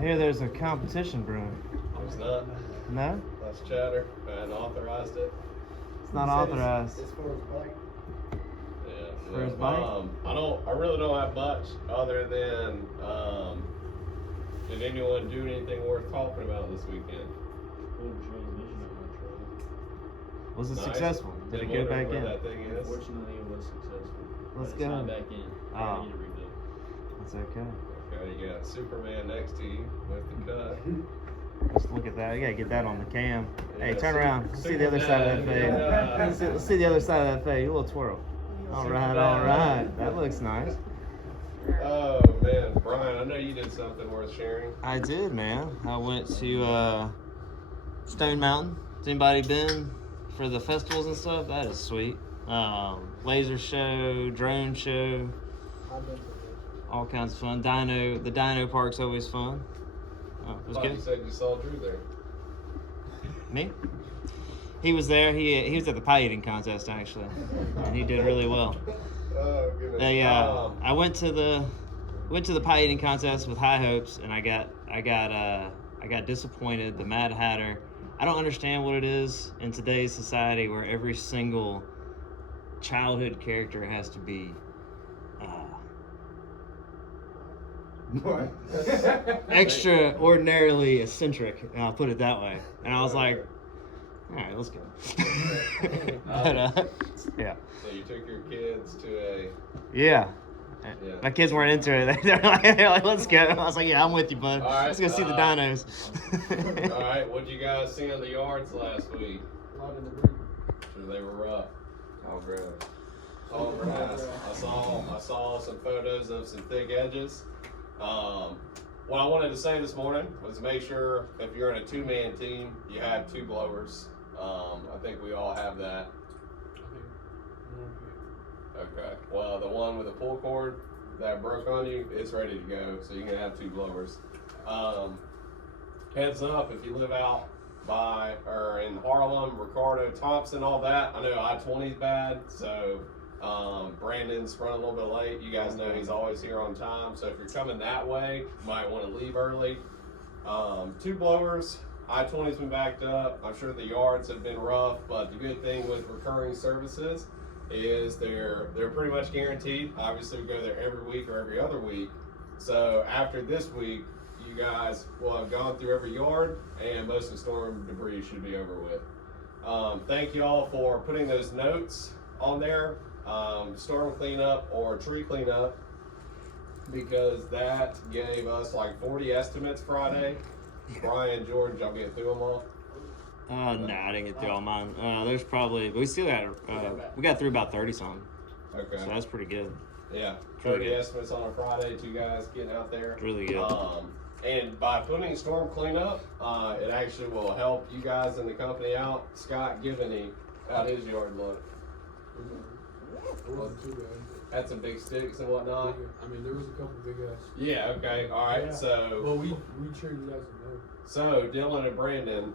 I hear there's a competition brewing. There's not. No? That's chatter. I hadn't authorized it. It's not authorized. As far as bike. Yeah. For his bike? I really don't have much other than did anyone do anything worth talking about this weekend? Full transmission on my truck. Was it Nice. successful? Did it Been go wondering back where in? that thing is. Unfortunately, it was successful. Let's But it's go. not back in. I Oh. gotta get it rebuilt. That's okay. Okay, you got Superman next to you with the cut. Let's look at that. You gotta get that on the cam. Hey, Yeah, turn around. Let's see the other Superman, side of that fade. yeah. Let's see the other side of that fade. A little twirl. All right, all right. That looks nice. Oh man, Brian, I know you did something worth sharing. I did, man. I went to Stone Mountain. Has anybody been for the festivals and stuff? That is sweet. Laser show, drone show, I've been to this. all kinds of fun. The Dino Park's always fun. Oh, it was Thought good. you said you saw Drew there. Me? He was there. He was at the pie eating contest actually, and he did really well. Oh goodness. I went to the pie eating contest with high hopes, and I got disappointed. The Mad Hatter. I don't understand what it is in today's society where every single childhood character has to be What? extraordinarily eccentric. I'll put it that way. And I was like, all right, let's go. But yeah. So you took your kids to a. Yeah. Yeah. My kids weren't into it. They're like, let's go. I was like, yeah, I'm with you, bud. All right, Let's go see the dinos. All right, what'd you guys see on the yards last week? A lot in the breed. Sure, they were rough. All grass. All grass. I saw some photos of some thick edges. What I wanted to say this morning was make sure if you're in a two-man team, you have two blowers. I think we all have that. Okay. Well, the one with the pull cord that broke on you, it's ready to go, so you can have two blowers. Heads up, if you live out by or in Harlem, Ricardo, Thompson, all that. I know I-20's bad, so Brandon's running a little bit late. You guys know he's always here on time, so if you're coming that way, you might want to leave early. Two blowers. I-20's been backed up. I'm sure the yards have been rough, but the good thing with recurring services is they're pretty much guaranteed. Obviously, we go there every week or every other week. So after this week, you guys will have gone through every yard, and most of the storm debris should be over with. Thank you all for putting those notes on there, storm cleanup or tree cleanup, because that gave us like 40 estimates Friday. Brian, George, y'all get through them all? No, I didn't get through all mine. There's probably, but we still got, we got through about 30 something. Okay. So that's pretty good. Yeah, Really 30 good. estimates on a Friday, two guys getting out there. Really good. And by putting storm cleanup, it actually will help you guys in the company out. Scott Givney, how'd his yard look? It wasn't too bad. Had some big sticks and whatnot. I mean, there was a couple big ass. Yeah, okay, all right. Yeah. So, Well, we treated it as a no. so Dylan and Brandon,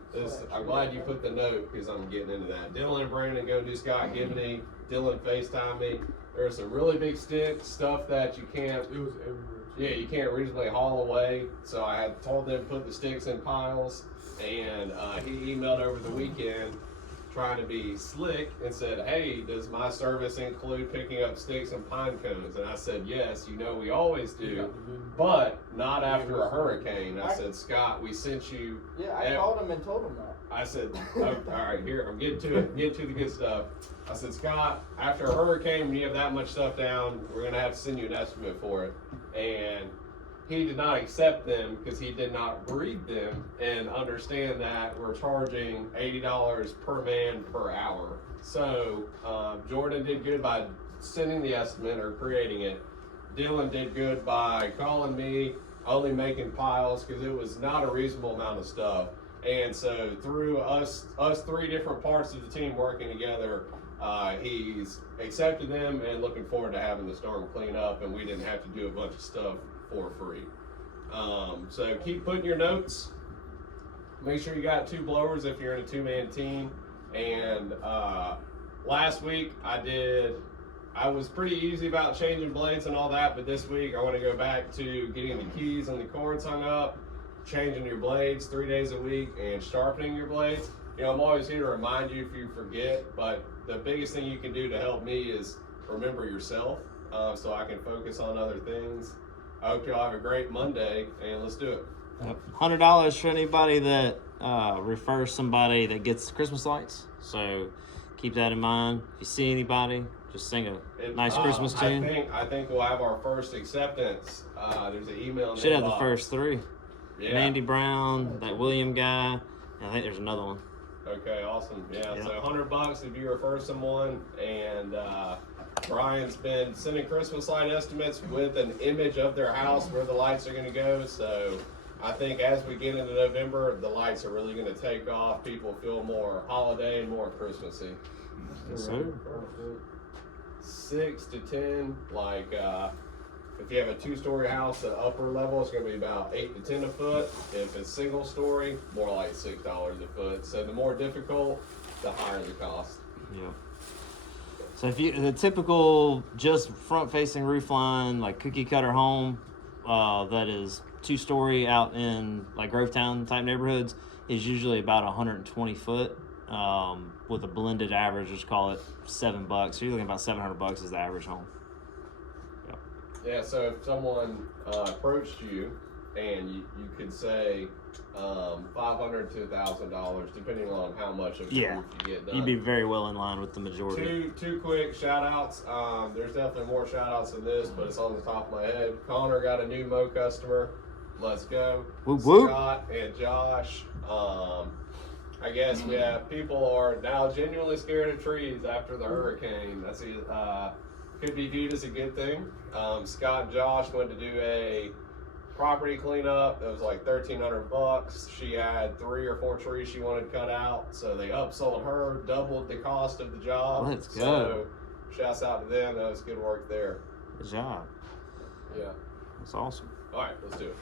I'm glad you put the note because I'm getting into that. Dylan and Brandon go do Scott Givney. Dylan FaceTime me. There's some really big sticks, stuff that you can't. It was everywhere. Yeah, you can't reasonably haul away. So I had told them to put the sticks in piles, and he emailed over the weekend trying to be slick and said, hey, does my service include picking up sticks and pine cones? And I said, yes, you know we always do, but not after a hurricane. I said, Scott, we sent you. Yeah, I called him and told him that. I said, oh, all right, here, I'm getting to it. Get to the good stuff. I said, Scott, after a hurricane, when you have that much stuff down, we're going to have to send you an estimate for it. And he did not accept them because he did not read them and understand that we're charging $80 per man per hour. So Jordan did good by sending the estimate or creating it. Dylan did good by calling me, only making piles because it was not a reasonable amount of stuff. And so through us three different parts of the team working together, he's accepted them and looking forward to having the storm clean up, and we didn't have to do a bunch of stuff for free. So keep putting your notes. Make sure you got two blowers if you're in a two-man team. And last week I was pretty easy about changing blades and all that, but this week I want to go back to getting the keys and the cords hung up. changing your blades 3 days a week and sharpening your blades. You know, I'm always here to remind you if you forget, but the biggest thing you can do to help me is remember yourself, so I can focus on other things. I hope y'all have a great Monday, and let's do it. Yep. $100 for anybody that refers somebody that gets Christmas lights. So keep that in mind. If you see anybody, just sing a nice Christmas tune. I think we'll have our first acceptance. There's an email. In Should the have the box. first three. Yeah. Mandy Brown, that William guy, and I think there's another one. Okay, awesome. Yeah, Yeah. so $100 if you refer someone, and Brian's been sending Christmas light estimates with an image of their house where the lights are going to go. So I think as we get into November, the lights are really going to take off. People feel more holiday and more Christmassy. Yes, sir. 6 to 10, like if you have a 2-story house, the upper level is going to be about 8 to 10 a foot. If it's single story, more like $6 a foot. So the more difficult, the higher the cost. Yeah. So if you the typical just front facing roof line like cookie cutter home that is 2-story out in like Grovetown type neighborhoods is usually about 120 foot with a blended average, let's call it $7. So you're looking about $700 is the average home. Yeah, so if someone approached you and you could say $500 to $1,000, depending on how much of your Yeah. roof you get done. You'd be very well in line with the majority. Two quick shout outs. There's definitely more shout outs than this, but it's on the top of my head. Connor got a new Mo customer. Let's go. Whoop, whoop. Scott and Josh. I guess we have people are now genuinely scared of trees after the hurricane. That's could be viewed as a good thing. Scott and Josh went to do a property cleanup. It was like $1,300. She had 3 or 4 trees she wanted cut out, so they upsold her, doubled the cost of the job. Let's go. So shouts out to them. That was good work there. Good job. Yeah. That's awesome. All right, let's do it.